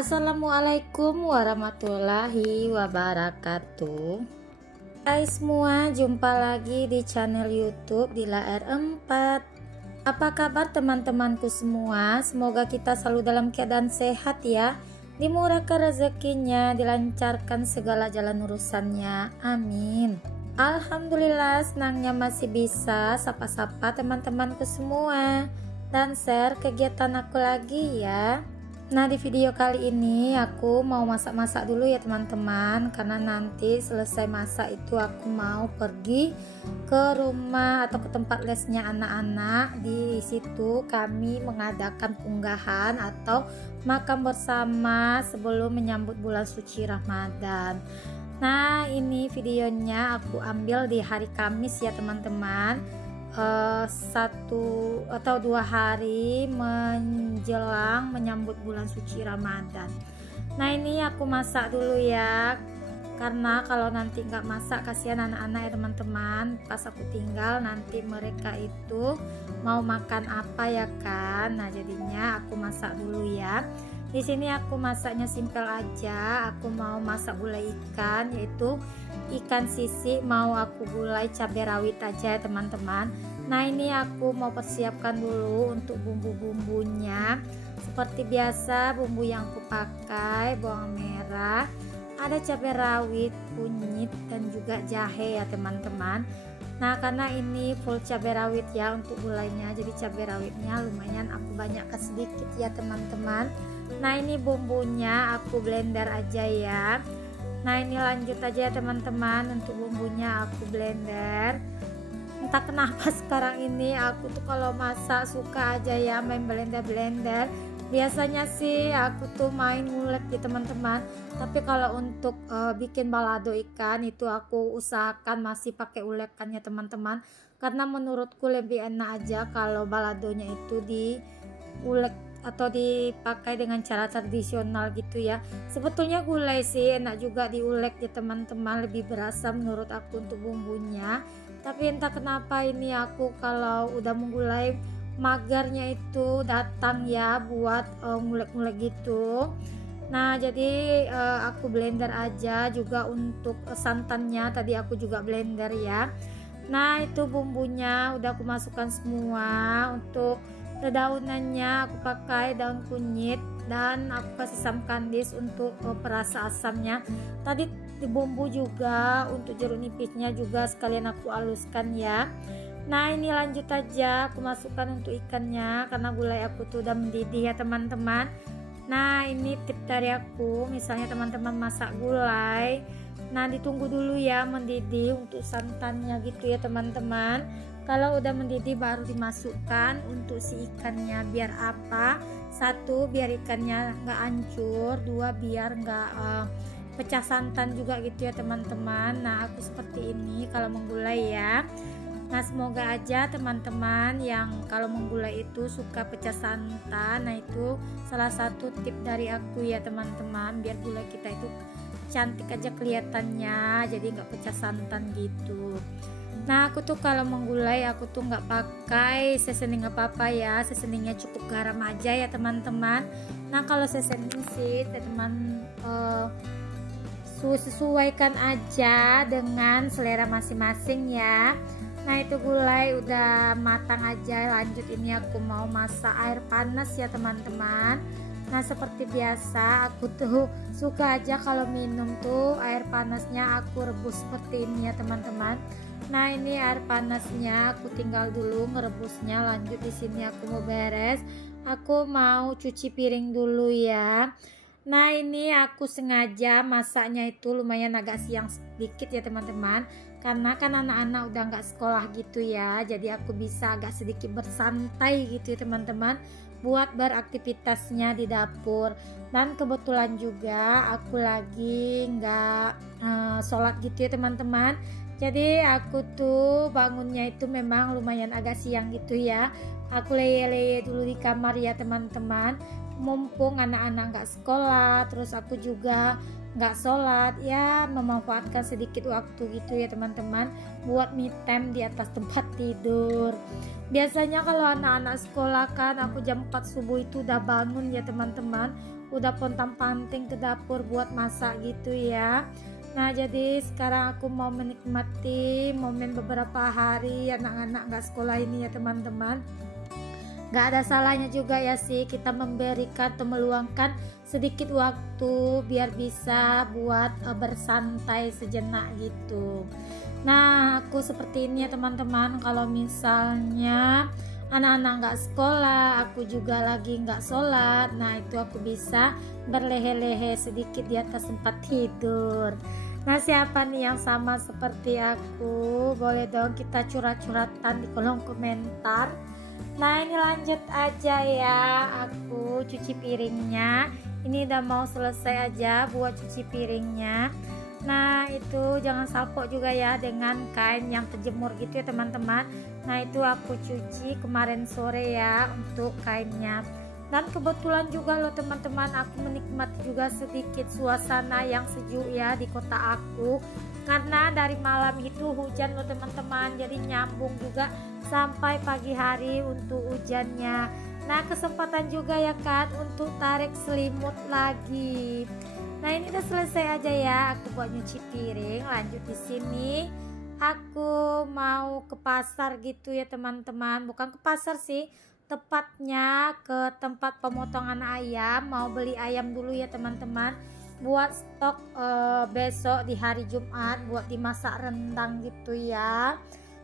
Assalamualaikum warahmatullahi wabarakatuh. Hai semua, jumpa lagi di channel YouTube Dila R4. Apa kabar teman-temanku semua? Semoga kita selalu dalam keadaan sehat ya, dimurahkan rezekinya, dilancarkan segala jalan urusannya, amin. Alhamdulillah, senangnya masih bisa sapa-sapa teman-temanku semua dan share kegiatan aku lagi ya. Nah, di video kali ini aku mau masak-masak dulu ya teman-teman, karena nanti selesai masak itu aku mau pergi ke rumah atau ke tempat lesnya anak-anak. Di situ kami mengadakan unggahan atau makan bersama sebelum menyambut bulan suci Ramadan. Nah, ini videonya aku ambil di hari Kamis ya teman-teman, 1 atau 2 hari menjelang menyambut bulan suci Ramadan. Nah, ini aku masak dulu ya, karena kalau nanti nggak masak kasihan anak-anak ya teman-teman. Pas aku tinggal nanti mereka itu mau makan apa ya kan. Nah, jadinya aku masak dulu ya. Di sini aku masaknya simpel aja. Aku mau masak gulai ikan, yaitu ikan sisi mau aku gulai cabai rawit aja ya teman-teman. Nah, ini aku mau persiapkan dulu untuk bumbu-bumbunya. Seperti biasa, bumbu yang aku pakai bawang merah, ada cabai rawit, kunyit, dan juga jahe ya teman-teman. Nah, karena ini full cabai rawit ya untuk gulainya, jadi cabai rawitnya lumayan aku banyakkan sedikit ya teman-teman. Nah, ini bumbunya aku blender aja ya. Nah, ini lanjut aja ya teman-teman, untuk bumbunya aku blender. Entah kenapa sekarang ini aku tuh kalau masak suka aja ya main blender. Biasanya sih aku tuh main ngulek ya teman-teman, tapi kalau untuk bikin balado ikan itu aku usahakan masih pakai ulekannya teman-teman, karena menurutku lebih enak aja kalau baladonya itu diulek atau dipakai dengan cara tradisional gitu ya. Sebetulnya gulai sih enak juga diulek ya teman-teman, lebih berasa menurut aku untuk bumbunya. Tapi entah kenapa ini aku kalau udah menggulai magarnya itu datang ya buat ngulek-ngulek gitu. Nah, jadi aku blender aja juga untuk santannya tadi aku juga blender ya. Nah, itu bumbunya udah aku masukkan semua. Untuk daunannya aku pakai daun kunyit dan aku kasih asam kandis untuk perasa asamnya. Tadi di bumbu juga untuk jeruk nipisnya juga sekalian aku haluskan ya. Nah, ini lanjut aja aku masukkan untuk ikannya karena gulai aku tuh udah mendidih ya teman-teman. Nah, ini tip dari aku, misalnya teman-teman masak gulai, nah ditunggu dulu ya mendidih untuk santannya gitu ya teman-teman. Kalau udah mendidih baru dimasukkan untuk si ikannya, biar apa? 1, biar ikannya nggak hancur, 2, biar nggak pecah santan juga gitu ya teman-teman. Nah, aku seperti ini kalau menggulai ya. Nah, semoga aja teman-teman yang kalau menggulai itu suka pecah santan. Nah, itu salah satu tip dari aku ya teman-teman, biar gulai kita itu cantik aja kelihatannya, jadi nggak pecah santan gitu. Nah, aku tuh kalau menggulai aku tuh nggak pakai seasoning apa-apa ya, seasoningnya cukup garam aja ya teman-teman. Nah, kalau seasoning sih teman-teman sesuaikan aja dengan selera masing-masing ya. Nah, itu gulai udah matang aja, lanjut ini aku mau masak air panas ya teman-teman. Nah, seperti biasa aku tuh suka aja kalau minum tuh air panasnya aku rebus seperti ini ya teman-teman. Nah, ini air panasnya aku tinggal dulu ngerebusnya. Lanjut di sini aku mau beres, aku mau cuci piring dulu ya. Nah, ini aku sengaja masaknya itu lumayan agak siang sedikit ya teman-teman, karena kan anak-anak udah nggak sekolah gitu ya, jadi aku bisa agak sedikit bersantai gitu ya teman-teman buat beraktivitasnya di dapur. Dan kebetulan juga aku lagi nggak sholat gitu ya teman-teman, jadi aku tuh bangunnya itu memang lumayan agak siang gitu ya. Aku leye-leye dulu di kamar ya teman-teman, mumpung anak-anak nggak sekolah. Terus aku juga nggak sholat, ya memanfaatkan sedikit waktu gitu ya teman-teman buat me time di atas tempat tidur. Biasanya kalau anak-anak sekolah kan aku jam 4 subuh itu udah bangun ya teman-teman, udah pontang-panting ke dapur buat masak gitu ya. Nah jadi sekarang aku mau menikmati momen beberapa hari anak-anak nggak sekolah ini ya teman-teman. Gak ada salahnya juga ya sih kita memberikan atau meluangkan sedikit waktu biar bisa buat bersantai sejenak gitu. Nah aku seperti ini ya teman-teman, kalau misalnya anak-anak nggak sekolah, aku juga lagi nggak sholat, nah itu aku bisa berlehe-lehe sedikit di atas tempat tidur. Nah siapa nih yang sama seperti aku? Boleh dong kita curhat-curhatan di kolom komentar. Nah ini lanjut aja ya, aku cuci piringnya. Ini udah mau selesai aja buat cuci piringnya. Nah itu jangan salpok juga ya dengan kain yang terjemur gitu ya teman-teman. Nah itu aku cuci kemarin sore ya untuk kainnya. Dan kebetulan juga loh teman-teman, aku menikmati juga sedikit suasana yang sejuk ya di kota aku. Karena dari malam itu hujan loh teman-teman, jadi nyambung juga sampai pagi hari untuk hujannya. Nah kesempatan juga ya kan untuk tarik selimut lagi. Nah ini udah selesai aja ya aku buat nyuci piring. Lanjut di sini aku mau ke pasar gitu ya teman-teman, bukan ke pasar sih, tepatnya ke tempat pemotongan ayam. Mau beli ayam dulu ya teman-teman buat stok besok di hari Jumat buat dimasak rendang gitu ya.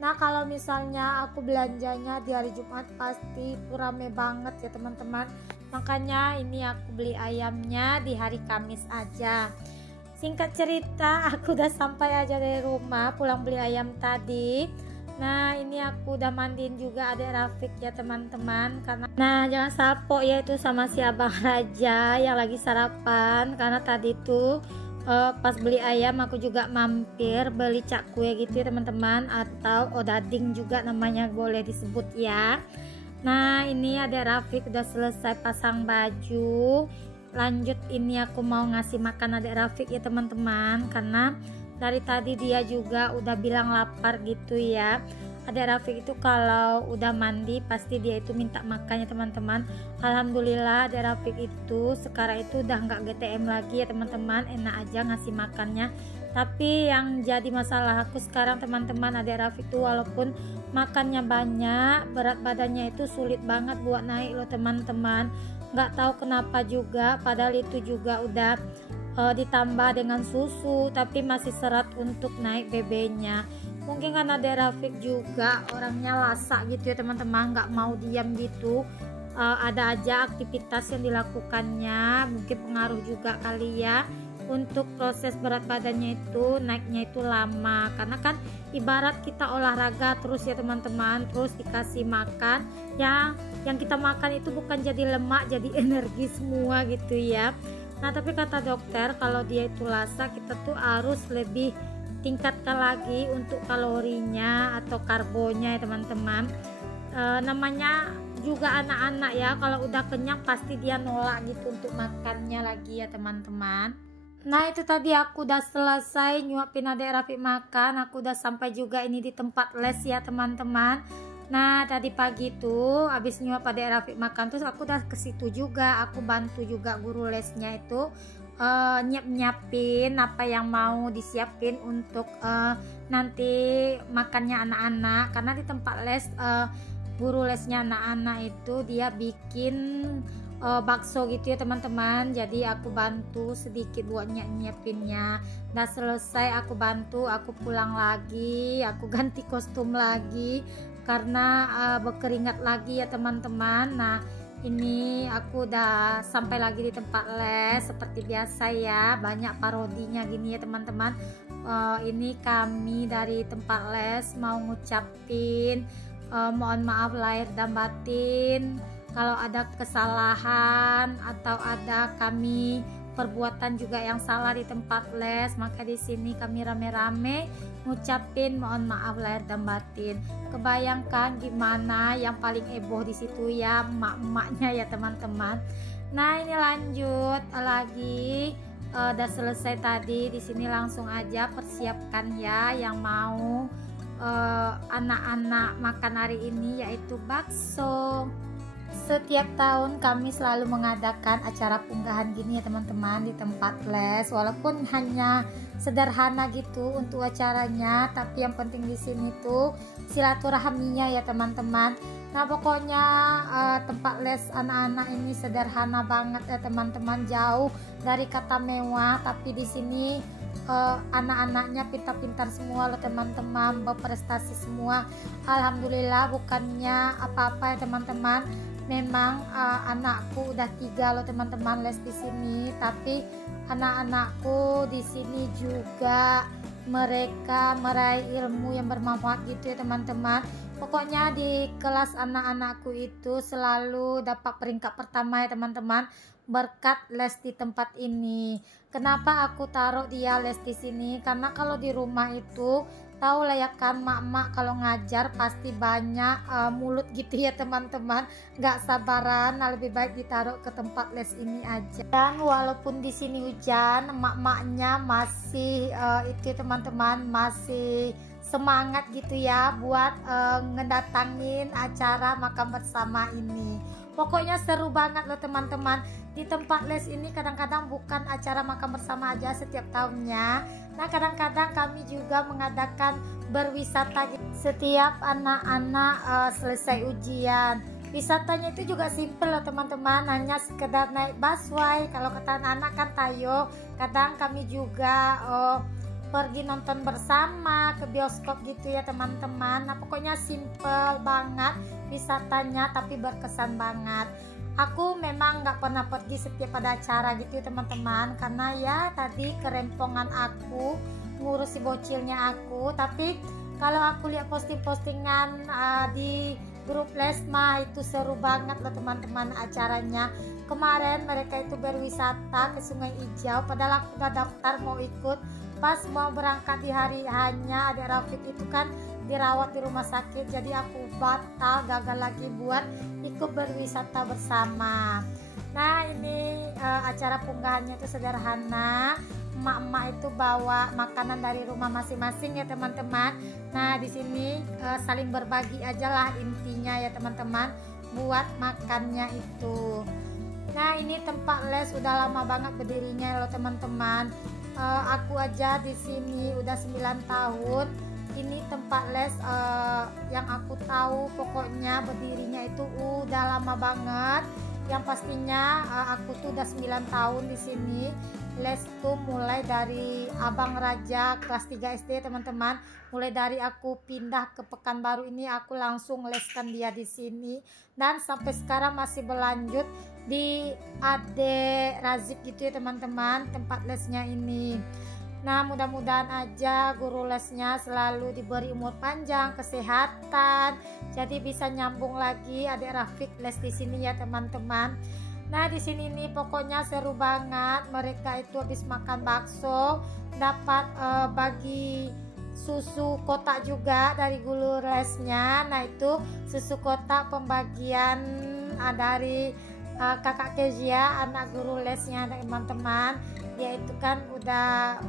Nah kalau misalnya aku belanjanya di hari Jumat pasti itu rame banget ya teman-teman, makanya ini aku beli ayamnya di hari Kamis aja. Singkat cerita aku udah sampai aja dari rumah pulang beli ayam tadi. Nah ini aku udah mandiin juga adik Rafiq ya teman-teman, karena nah jangan salpok ya itu sama si abang Raja yang lagi sarapan, karena tadi tuh pas beli ayam aku juga mampir beli cak kue gitu ya teman-teman, atau odading juga namanya boleh disebut ya. Nah ini adik Rafiq udah selesai pasang baju. Lanjut ini aku mau ngasih makan adik Rafiq ya teman-teman, karena dari tadi dia juga udah bilang lapar gitu ya. Adik Rafiq itu kalau udah mandi pasti dia itu minta makannya teman-teman. Alhamdulillah adik Rafiq itu sekarang itu udah nggak GTM lagi ya teman-teman, enak aja ngasih makannya. Tapi yang jadi masalah aku sekarang teman-teman, adik Rafiq itu walaupun makannya banyak, berat badannya itu sulit banget buat naik loh teman-teman. Nggak tahu kenapa juga, padahal itu juga udah ditambah dengan susu tapi masih serat untuk naik BB-nya. Mungkin karena adik Rafiq juga orangnya lasak gitu ya teman-teman, nggak mau diam gitu, ada aja aktivitas yang dilakukannya. Mungkin pengaruh juga kali ya untuk proses berat badannya itu naiknya itu lama, karena kan ibarat kita olahraga terus ya teman-teman, terus dikasih makan yang kita makan itu bukan jadi lemak, jadi energi semua gitu ya. Nah tapi kata dokter kalau dia itu lasak, kita tuh harus lebih tingkatkan lagi untuk kalorinya atau karbonya ya teman-teman. Namanya juga anak-anak ya, kalau udah kenyang pasti dia nolak gitu untuk makannya lagi ya teman-teman. Nah itu tadi aku udah selesai nyuapin adik Rafiq makan, aku udah sampai juga ini di tempat les ya teman-teman. Nah tadi pagi tuh habis nyuap adik Rafiq makan terus aku udah ke situ juga, aku bantu juga guru lesnya itu nyiapin apa yang mau disiapin untuk nanti makannya anak-anak. Karena di tempat les guru lesnya anak-anak itu dia bikin bakso gitu ya teman-teman, jadi aku bantu sedikit buat nyiapinnya. Udah selesai aku bantu, aku pulang lagi, aku ganti kostum lagi karena berkeringat lagi ya teman-teman. Nah ini aku udah sampai lagi di tempat les seperti biasa ya, banyak parodinya gini ya teman-teman. Ini kami dari tempat les mau ngucapin mohon maaf lahir dan batin kalau ada kesalahan atau ada kami perbuatan juga yang salah di tempat les, maka di sini kami rame-rame ngucapin mohon maaf lahir dan batin. Kebayangkan gimana yang paling heboh di situ ya, emak-emaknya ya teman-teman. Nah ini lanjut lagi udah selesai tadi. Di sini langsung aja persiapkan ya yang mau anak-anak makan hari ini, yaitu bakso. Setiap tahun kami selalu mengadakan acara punggahan gini ya teman-teman di tempat les, walaupun hanya sederhana gitu untuk acaranya, tapi yang penting di sini tuh silaturahminya ya teman-teman. Nah pokoknya tempat les anak-anak ini sederhana banget ya teman-teman, jauh dari kata mewah, tapi di sini anak-anaknya pintar-pintar semua loh teman-teman, berprestasi semua. Alhamdulillah, bukannya apa-apa ya teman-teman. Memang anakku udah 3 loh teman-teman les di sini, tapi anak-anakku di sini juga mereka meraih ilmu yang bermanfaat gitu ya teman-teman. Pokoknya di kelas anak-anakku itu selalu dapat peringkat pertama ya teman-teman, berkat les di tempat ini. Kenapa aku taruh dia les di sini? Karena kalau di rumah itu tahu lah ya kan, mak-mak kalau ngajar pasti banyak mulut gitu ya teman-teman, nggak sabaran. Nah lebih baik ditaruh ke tempat les ini aja. Dan walaupun di sini hujan, mak-maknya masih itu teman-teman, masih semangat gitu ya buat ngedatangin acara makan bersama ini. Pokoknya seru banget loh teman-teman. Di tempat les ini kadang-kadang bukan acara makan bersama aja setiap tahunnya. Nah kadang-kadang kami juga mengadakan berwisata setiap anak-anak selesai ujian. Wisatanya itu juga simple loh teman-teman, hanya sekedar naik busway. Kalau kata anak-anak kan tayo. Kadang kami juga pergi nonton bersama ke bioskop gitu ya teman-teman. Nah pokoknya simple banget wisatanya, tapi berkesan banget. Aku memang nggak pernah pergi setiap ada acara gitu ya teman-teman, karena ya tadi kerempongan aku ngurusi bocilnya aku. Tapi kalau aku lihat posting-postingan di grup les mah itu seru banget loh teman-teman acaranya. Kemarin mereka itu berwisata ke Sungai Hijau, padahal aku udah daftar mau ikut. Pas mau berangkat di hari hanya adik Rafiq itu kan dirawat di rumah sakit, jadi aku batal, gagal lagi buat ikut berwisata bersama. Nah ini acara punggahannya itu sederhana, emak-emak itu bawa makanan dari rumah masing-masing ya teman-teman. Nah di sini saling berbagi aja lah intinya ya teman-teman buat makannya itu. Nah ini tempat les udah lama banget berdirinya loh teman-teman. Aku aja di sini udah 9 tahun. Ini tempat les yang aku tahu pokoknya berdirinya itu udah lama banget. Yang pastinya aku tuh udah 9 tahun di sini. Les tuh mulai dari Abang Raja kelas 3 SD teman-teman. Mulai dari aku pindah ke Pekanbaru ini aku langsung leskan dia di sini, dan sampai sekarang masih berlanjut di Ade Razif gitu ya teman-teman tempat lesnya ini. Nah mudah-mudahan aja guru lesnya selalu diberi umur panjang, kesehatan, jadi bisa nyambung lagi adik Rafiq les di sini ya teman-teman. Nah di sini nih pokoknya seru banget. Mereka itu habis makan bakso dapat bagi susu kotak juga dari guru lesnya. Nah itu susu kotak pembagian dari kakak Kezia, anak guru lesnya teman-teman. Dia itu kan udah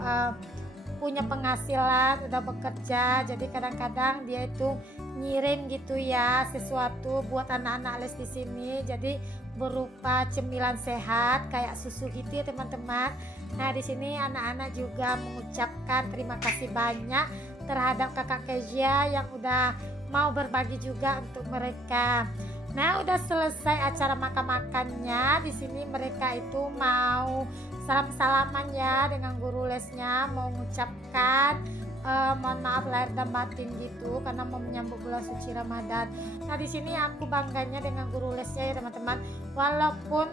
punya penghasilan, udah bekerja, jadi kadang-kadang dia itu ngirim gitu ya sesuatu buat anak-anak les di sini, jadi berupa cemilan sehat kayak susu gitu ya teman-teman. Nah di sini anak-anak juga mengucapkan terima kasih banyak terhadap kakak Kezia yang udah mau berbagi juga untuk mereka. Nah udah selesai acara makan-makannya, di sini mereka itu mau salam-salaman ya dengan guru lesnya, mau mengucapkan mohon maaf lahir dan batin gitu karena mau menyambut bulan suci Ramadan. Nah di sini aku bangganya dengan guru lesnya ya teman-teman. Walaupun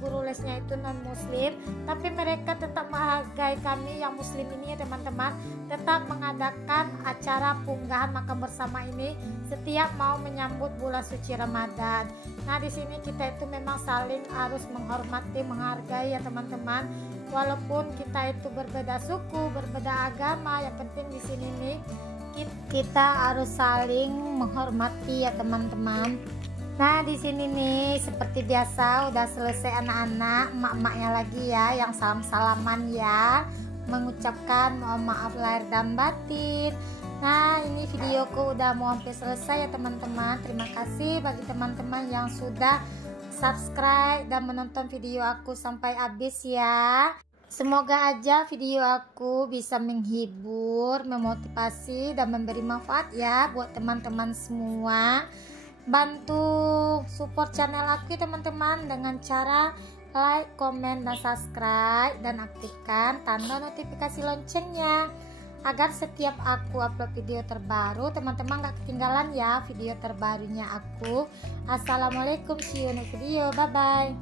guru lesnya itu non muslim, tapi mereka tetap menghargai kami yang muslim ini ya teman-teman. Tetap mengadakan acara punggahan makan bersama ini setiap mau menyambut bulan suci Ramadan. Nah di sini kita itu memang saling harus menghormati, menghargai ya teman-teman. Walaupun kita itu berbeda suku, berbeda agama, yang penting di sini nih kita harus saling menghormati ya teman-teman. Nah, di sini nih seperti biasa udah selesai anak-anak, emak-emaknya lagi ya yang salam-salaman ya, mengucapkan mohon maaf lahir dan batin. Nah, ini videoku udah mau hampir selesai ya teman-teman. Terima kasih bagi teman-teman yang sudah subscribe dan menonton video aku sampai habis ya. Semoga aja video aku bisa menghibur, memotivasi dan memberi manfaat ya buat teman-teman semua. Bantu support channel aku ya teman-teman dengan cara like, komen, dan subscribe, dan aktifkan tanda notifikasi loncengnya agar setiap aku upload video terbaru teman-teman gak ketinggalan ya video terbarunya aku. Assalamualaikum, see you next video, bye bye.